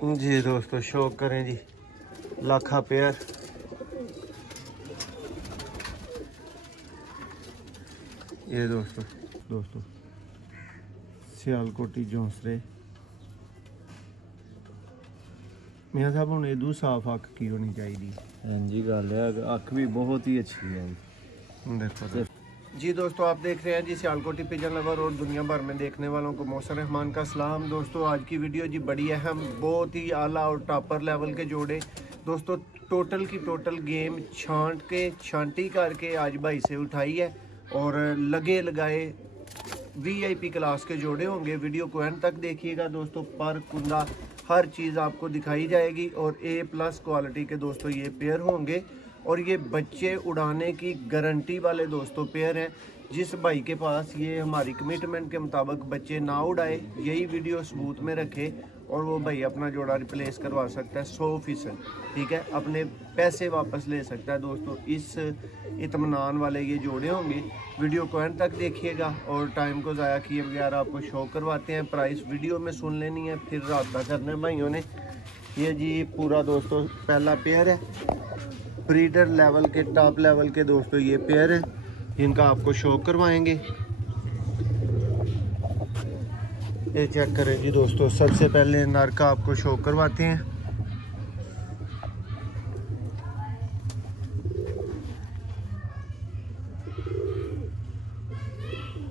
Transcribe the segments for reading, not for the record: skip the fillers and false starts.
जी दोस्तों शौक करें जी, लाखा पेयर। ये दोस्तों सियालकोटी जौंसरे। मियां साहब हुण इदू साफ अख की होनी चाहिए। हाँ जी गल है, अख भी बहुत ही अच्छी है। देखो जी दोस्तों, आप देख रहे हैं जी सियालकोटी पिजन लवर और दुनिया भर में देखने वालों को मौसम रहमान का सलाम। दोस्तों आज की वीडियो जी बड़ी अहम, बहुत ही आला और टॉपर लेवल के जोड़े दोस्तों टोटल की टोटल गेम छांटी करके आज भाई से उठाई है और लगे लगाए VIP क्लास के जोड़े होंगे। वीडियो को एंड तक देखिएगा दोस्तों, पर कुंदा हर चीज़ आपको दिखाई जाएगी और A+ क्वालिटी के दोस्तों ये पेयर होंगे और ये बच्चे उड़ाने की गारंटी वाले दोस्तों पेयर हैं। जिस भाई के पास ये हमारी कमिटमेंट के मुताबिक बच्चे ना उड़ाए, यही वीडियो सबूत में रखे और वो भाई अपना जोड़ा रिप्लेस करवा सकता है 100%, ठीक है, अपने पैसे वापस ले सकता है दोस्तों। इस इत्मीनान वाले ये जोड़े होंगे। वीडियो को एंड तक देखिएगा और टाइम को ज़ाया किए बगैर आपको शो करवाते हैं। प्राइस वीडियो में सुन लेनी है, फिर राब्ता करना है भाइयों ने। ये जी पूरा दोस्तों पहला पेयर है, ब्रीडर लेवल के टॉप लेवल के दोस्तों ये पेयर है, जिनका आपको शो करवाएंगे। ये चेक करें जी दोस्तों, सबसे पहले नर का आपको शो करवाते हैं।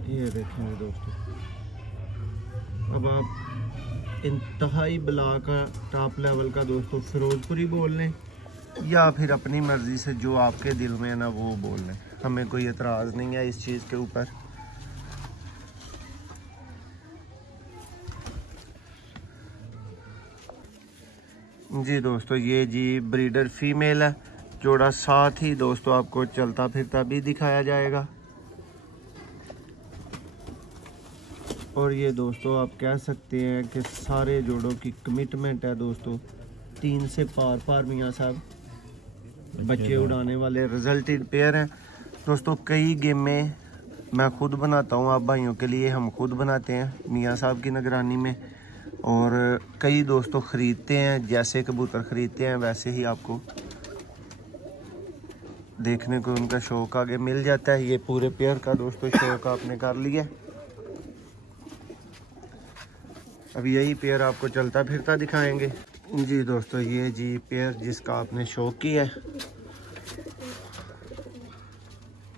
ये देखेंगे दोस्तों, अब आप इंतहाई बला का टॉप लेवल का दोस्तों फिरोजपुरी बोल लें या फिर अपनी मर्जी से जो आपके दिल में है ना वो बोल लें, हमें कोई एतराज़ नहीं है इस चीज़ के ऊपर। जी दोस्तों ये जी ब्रीडर फीमेल है, जोड़ा साथ ही दोस्तों आपको चलता फिरता भी दिखाया जाएगा। और ये दोस्तों आप कह सकते हैं कि सारे जोड़ों की कमिटमेंट है दोस्तों, 3 से पार मियाँ साहब बच्चे उड़ाने वाले रिजल्टेड पेयर हैं दोस्तों। कई गेमें मैं खुद बनाता हूँ, आप भाइयों के लिए हम खुद बनाते हैं मियाँ साहब की निगरानी में, और कई दोस्तों ख़रीदते हैं। जैसे कबूतर ख़रीदते हैं वैसे ही आपको देखने को उनका शौक आगे मिल जाता है। ये पूरे पेयर का दोस्तों शौक आपने कर लिया। अब यही पेयर आपको चलता फिरता दिखाएंगे। जी दोस्तों ये जी पेयर जिसका आपने शौक किया है,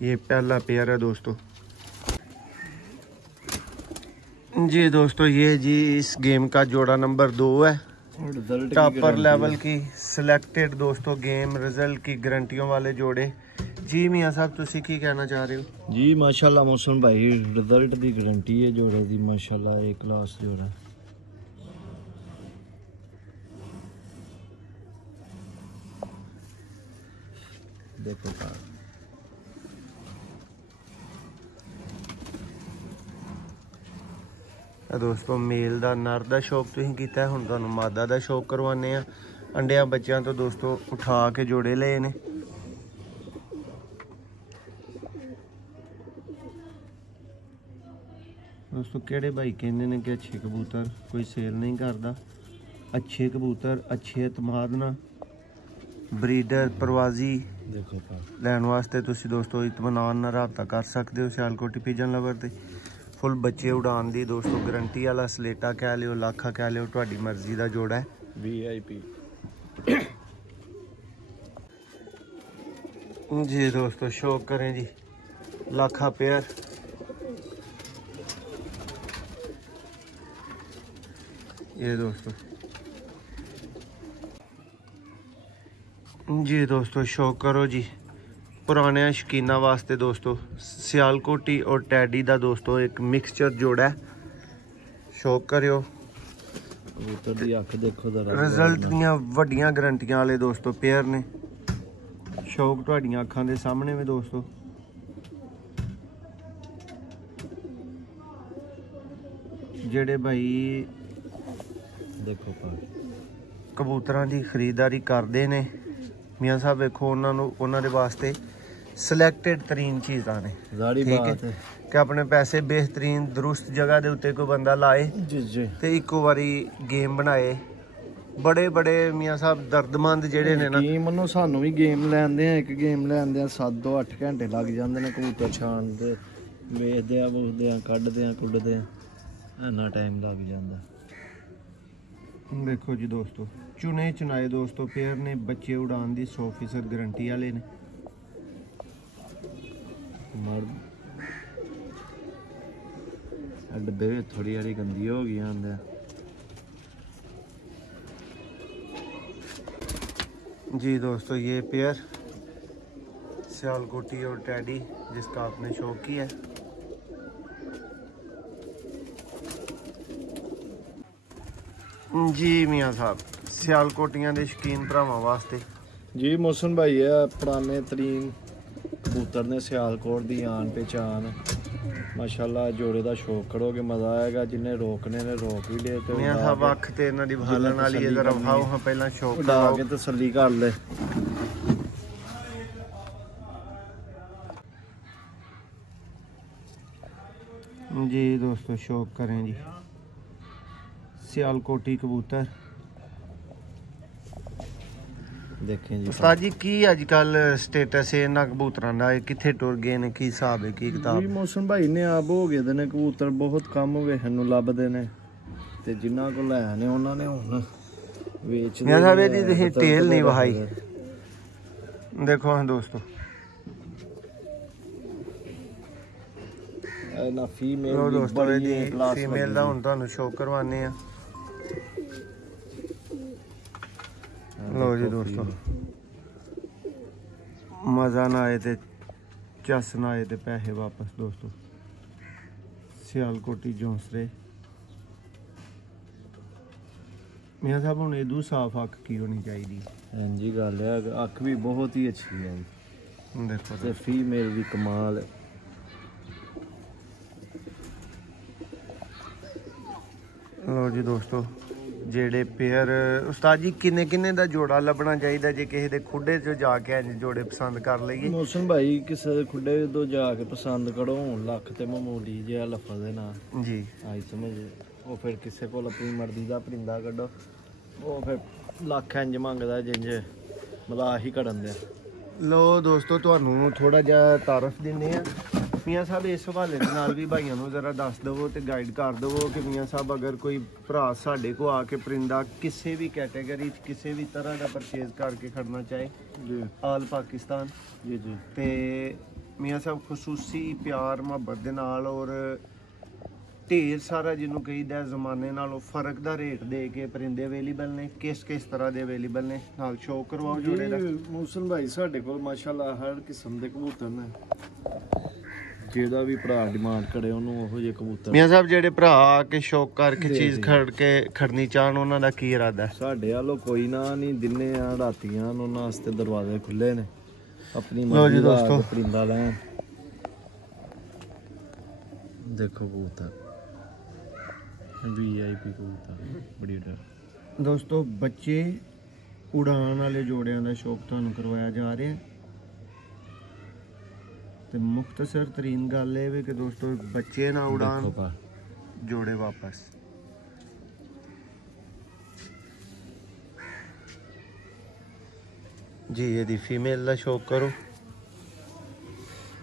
ये पहला पेयर है दोस्तों। जी दोस्तों ये जी इस गेम का जोड़ा नंबर 2 है, टॉपर लेवल की सिलेक्टेड दोस्तों गेम रिजल्ट की गारंटियों वाले जोड़े। जी मियाँ साहब तुसी की कहना चाह रहे हो? जी माशाल्लाह मौसम भाई रिजल्ट की गारंटी है जोड़े की, माशाल्लाह A+ जोड़ा। देखो दोस्तों मेल दा नर दा शौक तुसीं कीता, हुण तुहानूं मादा दा शौक करवाने आ। अंडियां बच्चियां तो दोस्तों उठा के जोड़े लए ने। दोस्तों केड़े भाई कहंदे ने कि अच्छे कबूतर कोई सेल नहीं करदा। अच्छे कबूतर अच्छे एतमाद ना ब्रीडर प्रवाजी लैन वास्ते तुसी दोस्तों इत्मीनान नाल राबता कर सकते हो। सियालकोटी पिजन लवर ते फुल बच्चे उड़ान दी दोस्तों गारंटी वाला सलेटा कह लियो, लाखा कह लियो, तुहाडी मर्जी का जोड़ा है। VIP जी दोस्तों शौक करें जी, लाखा पेयर। ये दोस्तों जी दोस्तों शौक करो जी, पुराने शकीना वास्ते दोस्तों सियालकोटी और टैडी दा दोस्तों एक मिक्सचर जोड़ा है, शौक करियो। कबूतर दी अख देखो जरा, रिजल्ट दियां वड्डियां गारंटियां वाले दोस्तों पेयर ने। शौक तुहाडियां अखां दे सामने में दोस्तों। जेड़े भाई देखो कबूतरां दी खरीदारी करदे ने मियाँ साहब वेखो उन्होंने वास्ते सिलेक्टेड तरीन चीज़ां ने, ठीक है, कि अपने पैसे बेहतरीन दुरुस्त जगह के उत्ते कोई बंदा लाए जी तो इको बारी गेम बनाए बड़े बड़े मियाँ साहब दर्दमंद ਜਿਹੜੇ ਨੇ ਨਾ ਗੇਮ ਨੂੰ ਸਾਨੂੰ ਵੀ ਗੇਮ ਲੈਂਦੇ ਆ, ਇੱਕ ਗੇਮ ਲੈਂਦੇ ਆ 7 ਤੋਂ 8 ਘੰਟੇ ਲੱਗ ਜਾਂਦੇ ਨੇ ਕਬੂਤਰ ਛਾਣ ਦੇ, ਵੇਖਦੇ ਆ ਬੁਖਦੇ ਆ ਕੱਢਦੇ ਆ ਕੁੱਢਦੇ ਆ, ਇੰਨਾ ਟਾਈਮ ਲੱਗ ਜਾਂਦਾ। ਦੇਖੋ ਜੀ ਦੋਸਤੋ ਚੁਣੇ ਚੁਨਾਏ ਦੋਸਤੋ ਪੇਅਰ ਨੇ, ਬੱਚੇ ਉਡਾਉਣ ਦੀ 100% ਗਾਰੰਟੀ ਵਾਲੇ ਨੇ। डब्बे भी थोड़ी यारी गंदी हो गई अंदर। जी दोस्तों ये पेयर सियालकोटी और टैडी जिसका आपने शौक किया है। जी मियाँ साहब सियालकोटियां दे शकीन भरावां वास्ते जी मोहसिन भाई है पुराने तरीन कबूतर ने सियालकोट दी आन पहचान, माशाल्लाह जोड़े का शौक करोगे मजा आएगा, जिन्हें रोकने ने रोक भी ले। तो मियां साहब अख ते इन्हां दी भालन वाली है, जरा विखाओ हां पहला शौक उड़ा के तसल्ली कर ले। जी दोस्तों शौक करें जी सियालकोटी कबूतर। देखें जी उस्ताद जी की अजकल स्टेटस है इन्हां कबूतरां दा, किथे टुर गए ने, की हिसाब है, की किताब? जी मोहसिन भाई ने आप हो गए ने कबूतर बहुत कम वेखण नूं लभदे ने, ते जिन्हां कोल है ने उन्हां ने हुण वेच मियां साहब दी तुसीं टेल नहीं वहाई। देखो हां दोस्तों ना फीमेल लो भी दोस्तों बड़ी दी क्लास फीमेल दा हुण तुहानूं शौक करवाने आ। लो जी दोस्तों मज़ा ना आए तो चस ना आए तो पैसे वापस दोस्तों। सियालकोटी जौंसरे मियाँ साहब हुण इदू साफ अख की होनी चाहिए? हां जी गल है अख भी बहुत ही अच्छी है, देखो ते फीमेल भी कमाल है। लो जी दोस्तों ਜਿਹੜੇ पेयर उस्ताद जी किन्ने किन्ने ਦਾ ਜੋੜਾ ਲੱਭਣਾ ਚਾਹੀਦਾ ਜੇ ਕਿਸੇ ਦੇ ਖੁੱਡੇ 'ਚ ਜਾ ਕੇ ਇੰਜ ਜੋੜੇ ਪਸੰਦ ਕਰ ਲਈਏ? ਮੌਸਮ ਭਾਈ ਕਿਸੇ ਦੇ ਖੁੱਡੇ ਤੋਂ ਜਾ ਕੇ ਪਸੰਦ ਕਰੋ, ਲੱਖ ਤੇ ਮਾਮੂਲੀ ਜਿਹਾ ਲਫ਼ਜ਼ ਦੇ ਨਾਲ ਜੀ ਆਈ ਸਮਝ। ਉਹ ਫਿਰ ਕਿਸੇ ਕੋਲ ਆਪਣੀ ਮਰਜ਼ੀ ਦਾ ਪਰਿੰਦਾ ਕੱਢੋ, ਉਹ ਫਿਰ ਲੱਖ ਇੰਜ ਮੰਗਦਾ ਜਿੰਜ ਮਲਾਹ ਹੀ ਕਰਨ ਦੇ। ਲੋ ਦੋਸਤੋ ਤੁਹਾਨੂੰ ਥੋੜਾ ਜਿਹਾ ਤਾਰਫ ਦਿੰਦੇ ਆ मियाँ साहब इस हवाले दे नाल भी भाइयों नूं जरा दस दवो ते गाइड कर दवो कि मियाँ साहब अगर कोई भरा साडे को आके परिंदा किसी भी कैटेगरी किसी भी तरह का परचेज करके खड़ना चाहे जी आल पाकिस्तान जी जी ते मियाँ साहब खसूसी प्यार मुहब्बत दे नाल और ढेर सारा जिन्हों कहीदा जमाने नालों फर्क दा रेट दे के परिंदे अवेलेबल ने, किस किस तरह दे अवेलेबल ने, नाल शो करवाओ जोड़े दा। ਮੌਸਮ ਭਾਈ ਸਾਡੇ ਕੋਲ ਮਾਸ਼ਾਅੱਲਾ ਹਰ ਕਿਸਮ ਦੇ ਕਬੂਤਰ ਨੇ, ਜਿਹੜਾ ਵੀ ਭਰਾ ਡਿਮਾਂਡ ਕਰੇ ਉਹਨੂੰ ਉਹੋ ਜਿਹੇ ਕਬੂਤਰ। ਮਿਆਂ ਸਾਹਿਬ ਜਿਹੜੇ ਭਰਾ ਆ ਕੇ ਸ਼ੌਕ ਕਰਕੇ ਚੀਜ਼ ਖੜਨੀ ਚਾਹਣ ਉਹਨਾਂ ਦਾ ਕੀ ਇਰਾਦਾ ਹੈ? ਸਾਡੇ ਵੱਲੋਂ ਕੋਈ ਨਾ ਨਹੀਂ, ਦਿਨੇ ਆ ਰਾਤੀਆਂ ਉਹਨਾਂ ਵਾਸਤੇ ਦਰਵਾਜ਼ੇ ਖੁੱਲੇ ਨੇ, ਆਪਣੀ ਲਓ ਜੀ ਮਰਜ਼ੀ ਦਾ ਦੋਸਤੋ। ਪਰਿੰਦਾ ਲੈਣ। ਦੇਖੋ ਕਬੂਤਰ VIP ਕਬੂਤਰ ਬੜੀ ਡਰ। ਦੋਸਤੋ ਬੱਚੇ ਉਡਾਣ ਵਾਲੇ ਜੋੜਿਆਂ ਦਾ ਸ਼ੌਕ ਤੁਹਾਨੂੰ ਕਰਵਾਇਆ ਜਾ ਰਿਹਾ ਤੇ ਮੁਖਤਸਰ ਤਰੀਨ ਗੱਲ ਇਹ ਵੀ ਕਿ ਦੋਸਤੋ ਬੱਚੇ ਨਾ ਉਡਾਣ ਜੋੜੇ ਵਾਪਸ। जी यदि फीमेल का शौक करो,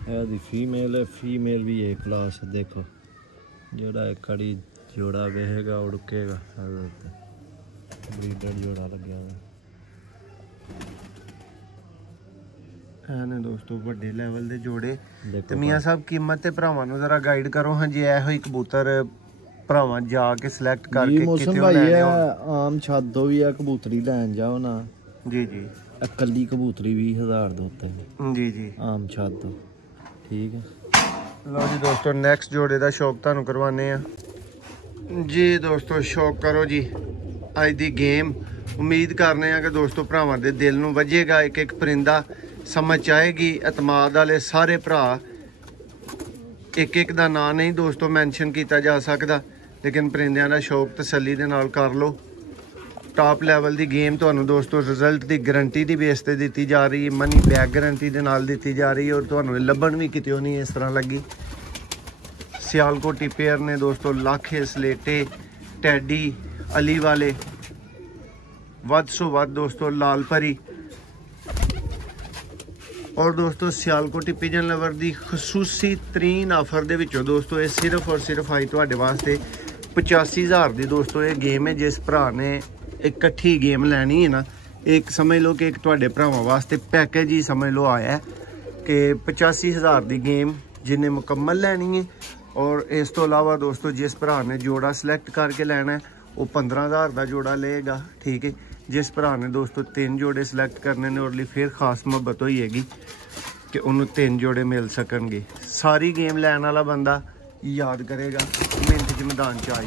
यदि फीमेल है, फीमेल भी एक क्लास है। देखो जोड़ा एक कड़ी जोड़ा बहेगा उड़केगा, ब्रीडर जोड़ा लग गया ने दोस्तों बड़े लेवल दे जोड़े। देखो ते मियाँ साहब कीमत ते भरावां नूं जरा गाइड करो हाँ जी, ऐ होई कबूतर भरावां जाके सिलेक्ट करके मौसम भाई है आम छादो भी है कबूतरी लैन जाओ ना जी जी कली कबूतरी 20,000 दे उत्ते जी जी आम छादो ठीक है। लो जी दोस्तों नेक्स्ट जोड़े का शौक तुहानूं करवाने आ जी। दोस्तों शौक करो जी अज दी गेम। उम्मीद करने आ कि दोस्तों भरावां दे दिल नूं वजेगा एक एक परिंदा, समझ आएगी। एतमाद वाले सारे भरा एक एक दा नाम नहीं दोस्तों मैंशन किया जा सकता, लेकिन परिंदियां दा शौक तसल्ली दे नाल कर लो। टॉप लैवल दी गेम तुहानूं दोस्तों result the guarantee the base ते दित्ती जा रही है, मनी बैक गारंटी दे नाल दित्ती जा रही है और तुहानूं लभण भी किते नहीं इस तरह लगी। सियालकोटी पेयर ने दोस्तों लाखे, सलेटे, टैडी, अली वाले ਵੱਧ ਸੋ ਵੱਧ ਦੋਸਤੋ ਲਾਲ ਪਰੀ। ਔਰ ਦੋਸਤੋ ਸਿਆਲਕੋਟੀ ਪਿਜਨ ਲਵਰ ਦੀ ਖਸੂਸੀ ਤਰੀਨ ਆਫਰ ਦੇ ਵਿੱਚੋਂ ਦੋਸਤੋ ਇਹ ਸਿਰਫ ਔਰ ਸਿਰਫ ਆਈ ਤੁਹਾਡੇ ਵਾਸਤੇ 85,000 ਦੀ ਦੋਸਤੋ ਇਹ ਗੇਮ ਹੈ। ਜਿਸ ਭਰਾ ਨੇ ਇਕੱਠੀ ਗੇਮ ਲੈਣੀ ਹੈ ਨਾ, ਇੱਕ ਸਮਝ ਲਓ ਕਿ ਇੱਕ ਤੁਹਾਡੇ ਭਰਾਵਾਂ ਵਾਸਤੇ ਪੈਕੇਜ ਹੀ ਸਮਝ ਲਓ ਆਇਆ ਕਿ 85,000 ਦੀ ਗੇਮ ਜਿਹਨੇ ਮੁਕੰਮਲ ਲੈਣੀ ਹੈ। ਔਰ ਇਸ ਤੋਂ ਇਲਾਵਾ ਦੋਸਤੋ ਜਿਸ ਭਰਾ ਨੇ ਜੋੜਾ ਸਿਲੈਕਟ ਕਰਕੇ ਲੈਣਾ ਹੈ ਉਹ 15,000 ਦਾ ਜੋੜਾ ਲਏਗਾ, ਠੀਕ ਹੈ। ਜਿਸ ਭਰਾ ਨੇ ਦੋਸਤੋ 3 ਜੋੜੇ ਸਿਲੈਕਟ ਕਰਨੇ ਨੇ ਉਹਦੇ ਲਈ ਫਿਰ ਖਾਸ ਮੁਹੱਬਤ ਹੋਈਏਗੀ ਕਿ ਉਹਨੂੰ 3 ਜੋੜੇ ਮਿਲ ਸਕਣਗੇ। ਸਾਰੀ ਗੇਮ ਲੈਣ ਵਾਲਾ ਬੰਦਾ ਯਾਦ ਕਰੇਗਾ ਮਿੰਟ 'ਚ ਮੈਦਾਨ 'ਚ ਆਈ।